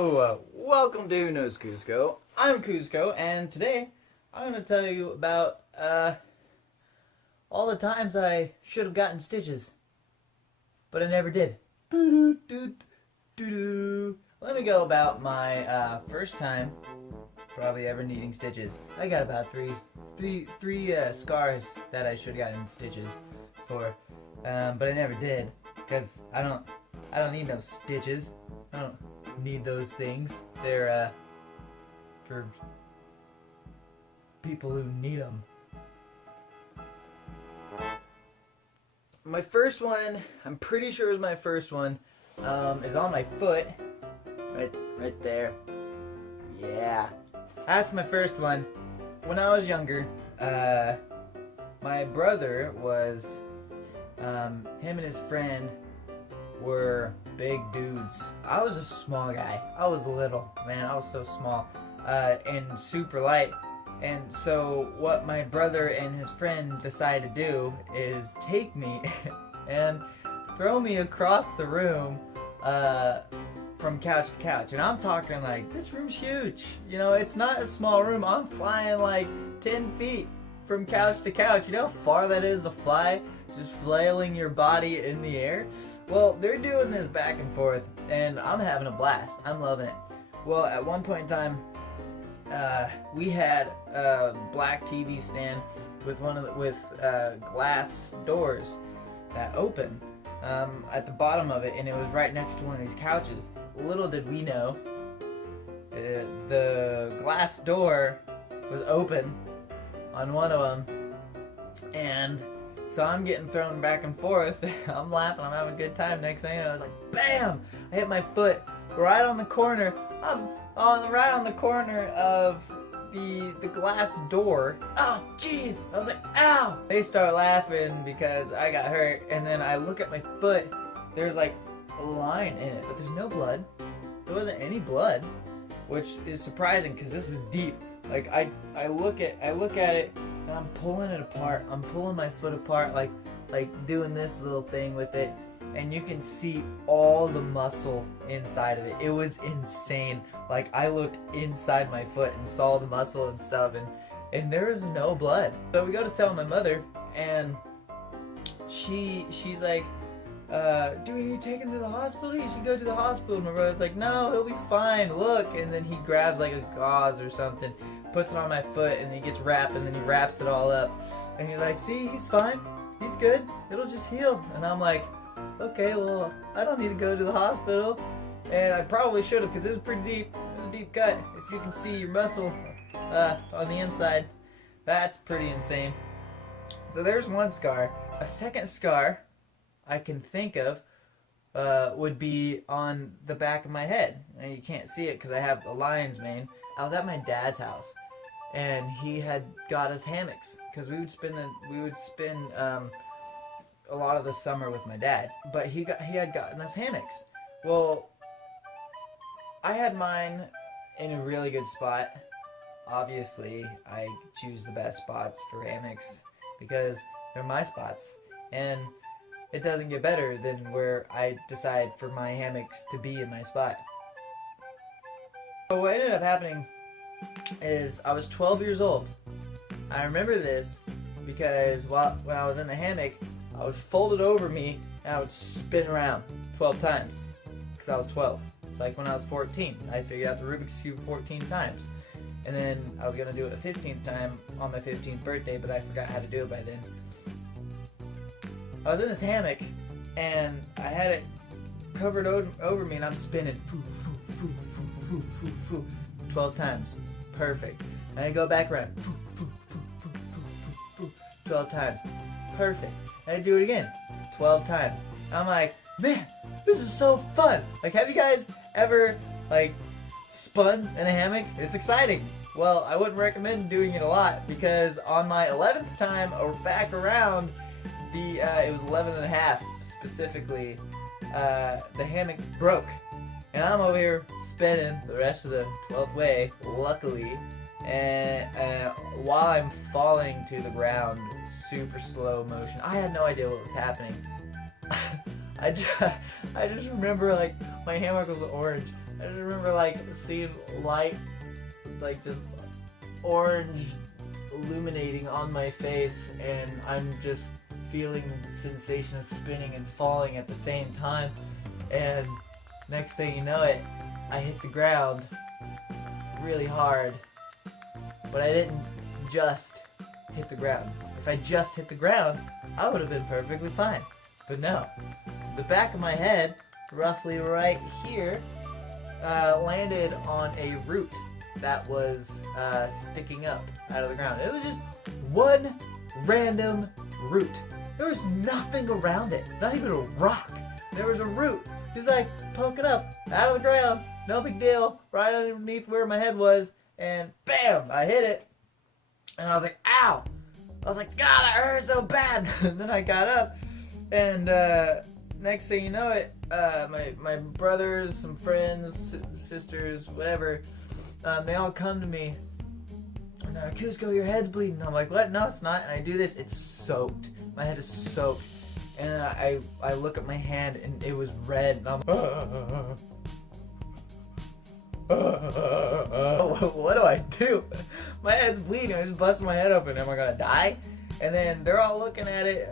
Hello! Welcome to WhoKnowsKuzco. I'm Kuzco, and today I'm going to tell you about all the times I should have gotten stitches, but I never did. Let me go about my first time probably ever needing stitches. I got about three scars that I should have gotten stitches for, but I never did because I don't need no stitches. I don't need those things. They're for people who need them. My first one, I'm pretty sure it was my first one, is on my foot. Right there. Yeah. That's my first one. When I was younger, my brother was, him and his friend were big dudes. I was a small guy. I was little, man. I was so small, and super light. And so what my brother and his friend decided to do is take me and throw me across the room, from couch to couch. And I'm talking like, this room's huge. You know, it's not a small room. I'm flying like 10 feet from couch to couch. You know how far that is to fly? Just flailing your body in the air. Well, they're doing this back and forth, and I'm having a blast. I'm loving it. Well, at one point in time, we had a black TV stand with glass doors that open at the bottom of it, and it was right next to one of these couches. Little did we know, the glass door was open on one of them, and so I'm getting thrown back and forth. I'm laughing, I'm having a good time. Next thing you know, I was like, bam! I hit my foot right on the corner. Right on the corner of the glass door. Oh, jeez! I was like, ow! They start laughing because I got hurt, and then I look at my foot. There's like a line in it, but there's no blood. There wasn't any blood, which is surprising because this was deep. Like I look at it, and I'm pulling it apart. I'm pulling my foot apart, like doing this little thing with it, and you can see all the muscle inside of it. It was insane. Like, I looked inside my foot and saw the muscle and stuff, and there was no blood. So we go to tell my mother, and she's like, do we need to take him to the hospital? You should go to the hospital. My brother's like, no, he'll be fine, look. And then he grabs like a gauze or something, puts it on my foot, and he gets wrapped, and then he wraps it all up. And he's like, see, he's fine, he's good, it'll just heal. And I'm like, okay, well, I don't need to go to the hospital. And I probably should have, because it was pretty deep. It was a deep cut. If you can see your muscle on the inside, that's pretty insane. So there's one scar. A second scar I can think of would be on the back of my head. And you can't see it because I have a lion's mane. I was at my dad's house, and he had got us hammocks because we would spend a lot of the summer with my dad. But he had gotten us hammocks. Well, I had mine in a really good spot. Obviously, I choose the best spots for hammocks because they're my spots, and it doesn't get better than where I decide for my hammocks to be in my spot. So what ended up happening is I was 12 years old. I remember this because when I was in the hammock, I would fold it over me and I would spin around 12 times because I was 12. Like when I was 14, I figured out the Rubik's Cube 14 times. And then I was going to do it a 15th time on my 15th birthday, but I forgot how to do it by then. I was in this hammock, and I had it covered over me, and I'm spinning 12 times. Perfect. And I go back around 12 times. Perfect. And I do it again 12 times. I'm like, man, this is so fun. Like, have you guys ever like spun in a hammock? It's exciting. Well, I wouldn't recommend doing it a lot because on my 11th time or back around, it was 11 and a half specifically, the hammock broke, and I'm over here spinning the rest of the 12th way, luckily, and while I'm falling to the ground, super slow motion. I had no idea what was happening. I just remember like my hammock was orange, I just remember like seeing light, like just orange illuminating on my face, and I'm just feeling the sensation of spinning and falling at the same time. And next thing you know it, I hit the ground really hard. But I didn't just hit the ground. If I just hit the ground, I would have been perfectly fine. But no. The back of my head, roughly right here, landed on a root that was sticking up out of the ground. It was just one random root. There was nothing around it, not even a rock. There was a root. Just like poking up out of the ground, no big deal, right underneath where my head was, and bam, I hit it. And I was like, ow! I was like, God, that hurt so bad. And then I got up, and next thing you know it, my brothers, some friends, sisters, whatever, they all come to me. And they're like, Kuzco, your head's bleeding. I'm like, what? No, it's not. And I do this. It's soaked. My head is soaked. And I look at my hand, and it was red. And I'm what do I do? My head's bleeding. I just busted my head open. Am I gonna die? And then they're all looking at it.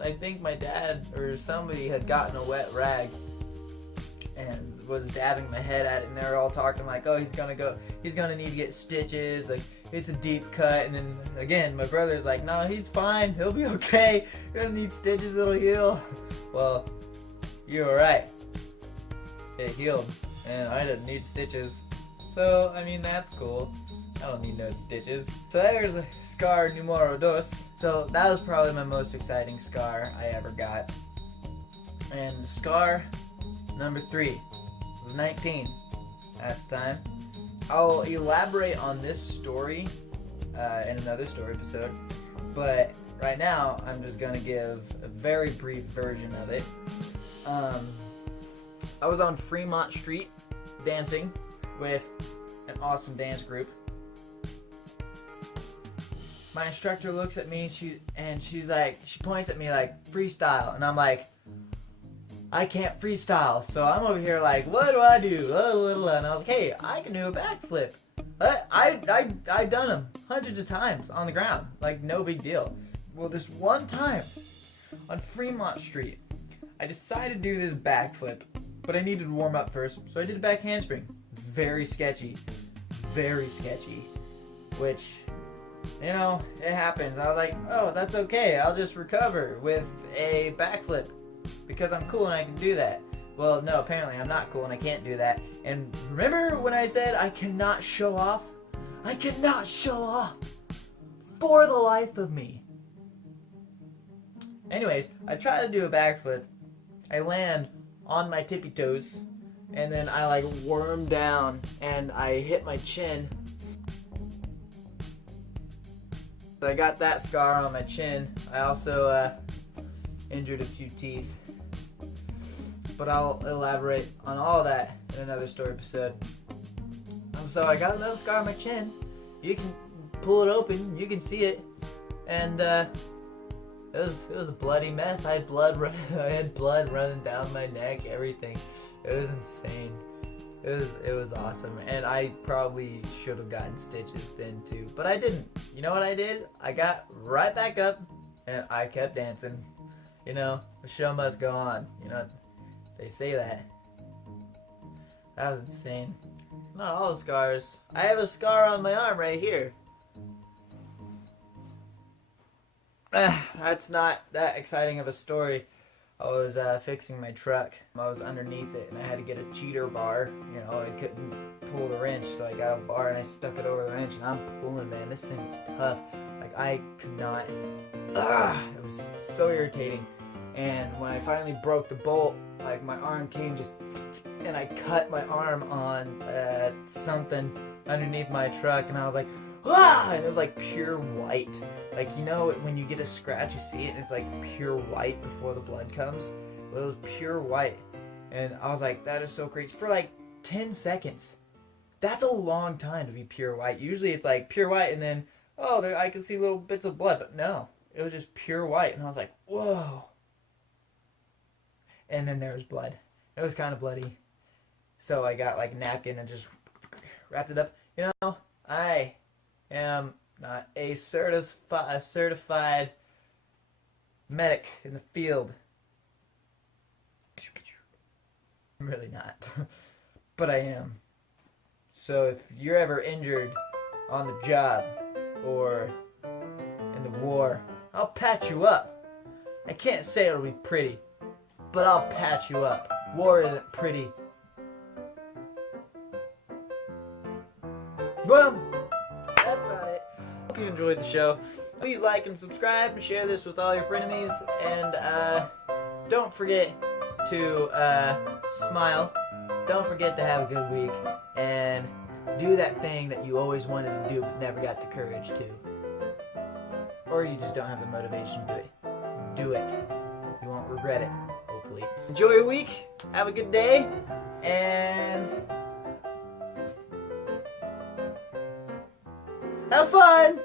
I think my dad or somebody had gotten a wet rag and was dabbing my head at it, and they were all talking like, oh, he's gonna need to get stitches, like it's a deep cut. And then again, my brother's like, no, he's fine, he'll be okay, you're gonna need stitches, it'll heal. Well, you were right, it healed, and I didn't need stitches. So, I mean, that's cool. I don't need no stitches. So there's a scar numero dos. So that was probably my most exciting scar I ever got. And scar number 3 was 19 at the time. I'll elaborate on this story in another story episode, but right now I'm just going to give a very brief version of it. I was on Fremont Street dancing with an awesome dance group. My instructor looks at me and she points at me like, freestyle, and I'm like, I can't freestyle, so I'm over here like, what do I do? And I was like, hey, I can do a backflip. I've done them hundreds of times on the ground, like no big deal. Well, this one time on Fremont Street, I decided to do this backflip, but I needed to warm up first, so I did a back handspring. Very sketchy, which, you know, it happens. I was like, oh, that's okay, I'll just recover with a backflip because I'm cool and I can do that. Well, no, apparently I'm not cool and I can't do that. And remember when I said I cannot show off? I cannot show off for the life of me. Anyways, I try to do a backflip. I land on my tippy toes, and then I like worm down and I hit my chin. So I got that scar on my chin. I also injured a few teeth. But I'll elaborate on all that in another story episode. So I got another scar on my chin. You can pull it open, you can see it, and it was a bloody mess. I had blood running down my neck, everything. It was insane. It was awesome, and I probably should have gotten stitches then too, but I didn't. You know what I did? I got right back up, and I kept dancing. You know, the show must go on. You know, they say that. That was insane. Not all the scars. I have a scar on my arm right here. That's not that exciting of a story. I was fixing my truck. I was underneath it, and I had to get a cheater bar. You know, I couldn't pull the wrench, so I got a bar and I stuck it over the wrench, and I'm pulling, man. This thing was tough. Like, I could not. It was so irritating. And when I finally broke the bolt, like, my arm came just, and I cut my arm on something underneath my truck, and I was like, and it was like pure white. Like, you know, when you get a scratch, you see it, and it's like pure white before the blood comes. Well, it was pure white. And I was like, that is so crazy. For like 10 seconds. That's a long time to be pure white. Usually it's like pure white, and then, oh, there, I can see little bits of blood. But no, it was just pure white. And I was like, whoa. And then there was blood. It was kind of bloody. So I got like a napkin and just wrapped it up. You know, I am not a certified medic in the field. I'm really not. But I am. So if you're ever injured on the job or in the war, I'll patch you up. I can't say it'll be pretty, but I'll patch you up. War isn't pretty. Well, that's about it. Hope you enjoyed the show. Please like and subscribe and share this with all your frenemies. And don't forget to smile. Don't forget to have a good week. And do that thing that you always wanted to do but never got the courage to. Or you just don't have the motivation to do it. Do it. You won't regret it, hopefully. Enjoy your week. Have a good day. And have fun!